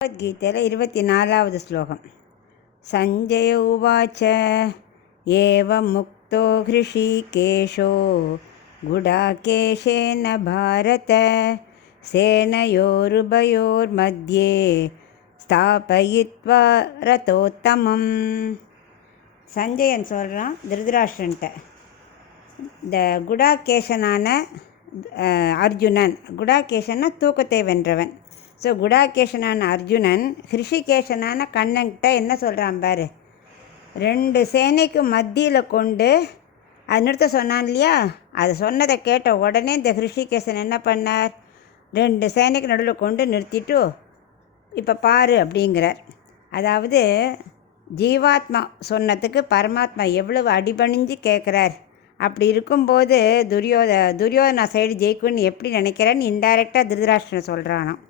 பகவத்கீதையில் 24வது ஸ்லோகம். சஞ்சய உவாச்ச ஏவம் முக்தோ ஹ்ருஷிகேஷோ குடாகேஷேன பாரத சேனயோருபயோர்மத்யே ஸ்தாபயித்வா ரதோத்தமம். சஞ்சயன் சொல்கிறான் திருதராஷ்டிரன்ட்ட, இந்த குடாகேஷனான அர்ஜுனன், குடாகேஷன்னா தூக்கத்தை வென்றவன். ஸோ குடாகேஷனான அர்ஜுனன் ஹிருஷிகேஷனான கண்ணன்கிட்ட என்ன சொல்கிறான் பாரு, 2 சேனைக்கு மத்தியில் கொண்டு அது நிறுத்த சொன்னான் இல்லையா, அது சொன்னதை கேட்ட உடனே இந்த ஹிருஷிகேஷன் என்ன பண்ணார், 2 சேனைக்கு நடுவில் கொண்டு நிறுத்திட்டு இப்போ பாரு அப்படிங்கிறார். அதாவது ஜீவாத்மா சொன்னதுக்கு பரமாத்மா எவ்வளவு அடிபணிஞ்சு கேட்குறார். அப்படி இருக்கும்போது துரியோதனா சைடு ஜெயிக்கும்னு எப்படி நினைக்கிறேன்னு இன்டைரக்டாக திருதராஷ்டிரன் சொல்கிறானாம்.